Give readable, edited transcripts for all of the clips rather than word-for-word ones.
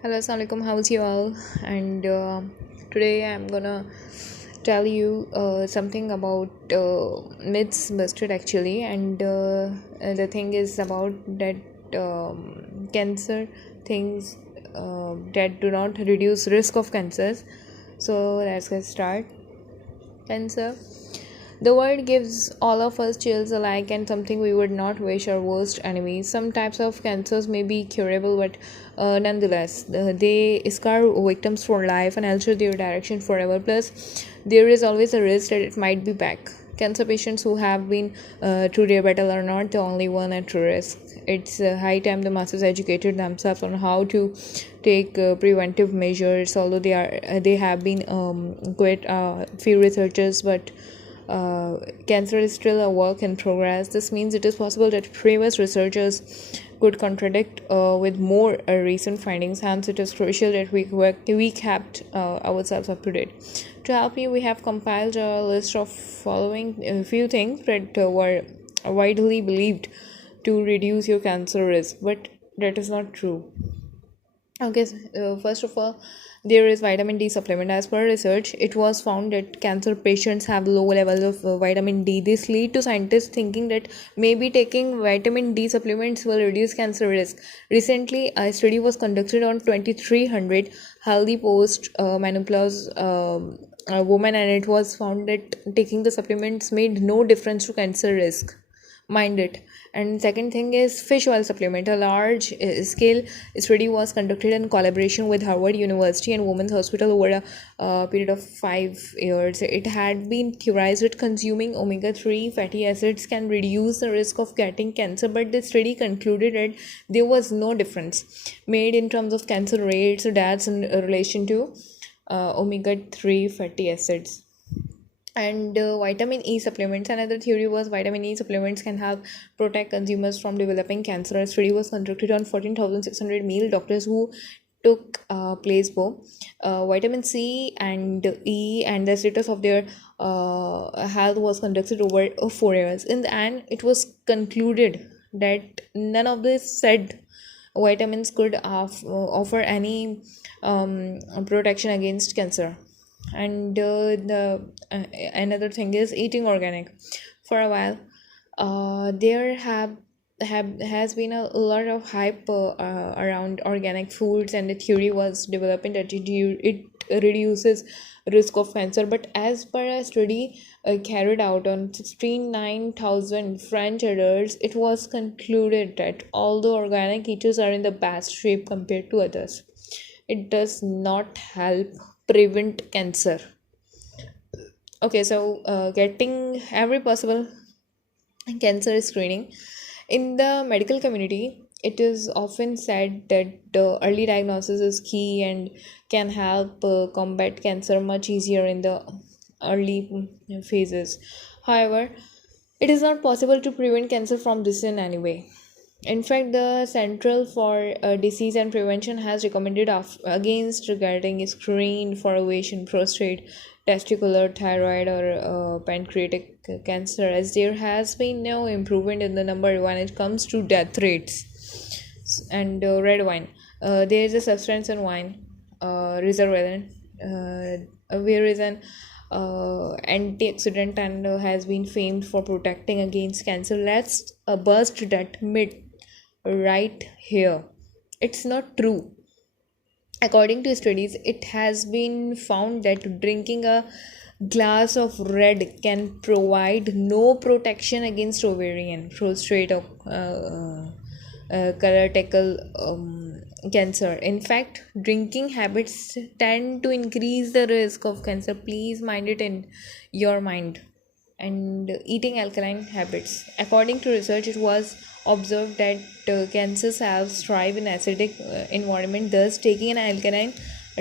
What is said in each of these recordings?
Hello, Assalamualaikum. How's you all? And today I'm gonna tell you something about myths busted actually. And the thing is about that cancer things that do not reduce risk of cancers. So let's get start. Cancer. The word gives all of us chills alike and something we would not wish our worst enemies. Some types of cancers may be curable, but nonetheless, they scar victims for life and alter their direction forever. Plus, there is always a risk that it might be back. Cancer patients who have been through their battle are not the only one at risk. It's high time the masses educated themselves on how to take preventive measures. Although they have been quite few researchers, but cancer is still a work in progress. This means it is possible that previous researchers could contradict with more recent findings. Hence, it is crucial that we kept ourselves up to date. To help you, we have compiled a list of following a few things that were widely believed to reduce your cancer risk, but that is not true. Okay, first of all, there is vitamin D supplement. As per research, it was found that cancer patients have low levels of vitamin D. This lead to scientists thinking that maybe taking vitamin D supplements will reduce cancer risk. Recently, a study was conducted on 2,300 healthy post menopause women, and it was found that taking the supplements made no difference to cancer risk. Mind it. And second thing is fish oil supplement. A large scale study was conducted in collaboration with Harvard University and Women's Hospital over a period of 5 years. It had been theorized that consuming omega-3 fatty acids can reduce the risk of getting cancer, but the study concluded that there was no difference made in terms of cancer rates or deaths in relation to omega-3 fatty acids. And vitamin E supplements. Another theory was vitamin E supplements can help protect consumers from developing cancer. A study was conducted on 14,600 male doctors who took placebo. Vitamin C and E and the status of their health was conducted over 4 years. In the end, it was concluded that none of this said vitamins could offer any protection against cancer. And the another thing is eating organic. For a while there have has been a lot of hype around organic foods, and the theory was developing that it reduces risk of cancer. But as per a study carried out on 69,000 French adults, it was concluded that although organic eaters are in the best shape compared to others, it does not help prevent cancer. Okay, so getting every possible cancer screening. In the medical community, it is often said that early diagnosis is key and can help combat cancer much easier in the early phases. However, it is not possible to prevent cancer from this in any way. In fact, the Central for Disease and Prevention has recommended against regarding screen for ovarian, prostate, testicular, thyroid, or pancreatic cancer, as there has been no improvement in the number when it comes to death rates. And red wine. There is a substance in wine, reservoir, where is an antioxidant and has been famed for protecting against cancer. Let's burst that myth right here. It's not true. According to studies, it has been found that drinking a glass of red can provide no protection against ovarian, prostate, or colorectal cancer. In fact, drinking habits tend to increase the risk of cancer. Please mind it in your mind. And eating alkaline habits. According to research, it was observed that cancer cells thrive in acidic environment. Thus, taking an alkaline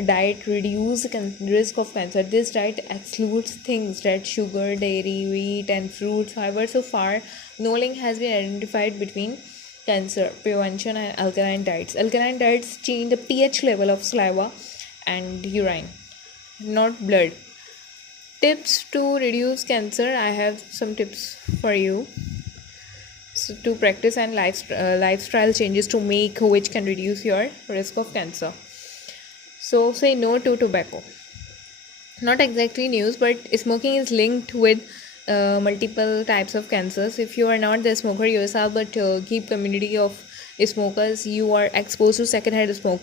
diet reduce the risk of cancer. This diet excludes things that sugar, dairy, wheat, and fruits. However, so far, no link has been identified between cancer prevention and alkaline diets. Alkaline diets change the pH level of saliva and urine, not blood. Tips to reduce cancer. I have some tips for you. So to practice and lifestyle changes to make which can reduce your risk of cancer. So say no to tobacco. Not exactly news, but smoking is linked with multiple types of cancers. If you are not the smoker yourself, but keep community of smokers, you are exposed to secondhand smoke,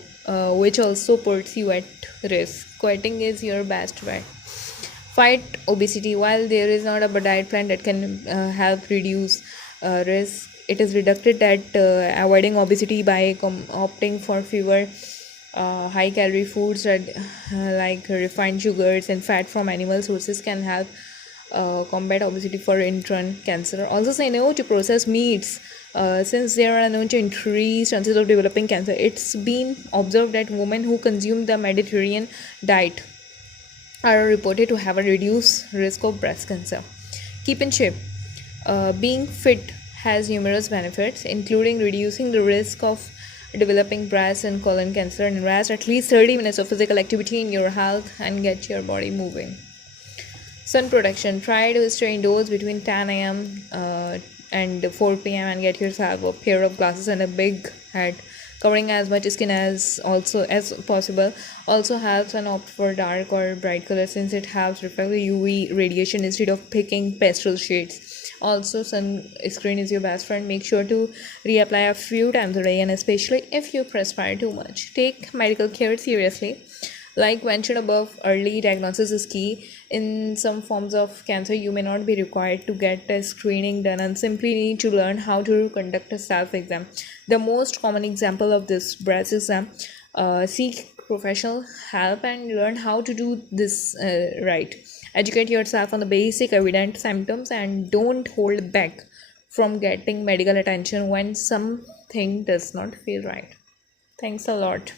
which also puts you at risk. Quitting is your best bet. Fight obesity. While there is not a diet plan that can help reduce risk, it is reduced that avoiding obesity by opting for fewer high calorie foods that, like refined sugars and fat from animal sources can help combat obesity for in turn cancer. Also say no to processed meats, since they are known to increase chances of developing cancer. It's been observed that women who consume the Mediterranean diet are reported to have a reduced risk of breast cancer. Keep in shape. Being fit has numerous benefits, including reducing the risk of developing breast and colon cancer. And rest at least 30 minutes of physical activity in your health and get your body moving. Sun protection. Try to stay indoors between 10 a.m. And 4 p.m. and get yourself a pair of glasses and a big hat covering as much skin as possible. Also helps and opt for dark or bright colors, since it helps reflect the UV radiation instead of picking pastel shades. Also, sunscreen is your best friend. Make sure to reapply a few times a day, and especially if you perspire too much. Take medical care seriously. Like mentioned above, early diagnosis is key. In some forms of cancer, you may not be required to get a screening done and simply need to learn how to conduct a self exam. The most common example of this breast exam. Seek professional help and learn how to do this right. Educate yourself on the basic evident symptoms and don't hold back from getting medical attention when something does not feel right. Thanks a lot.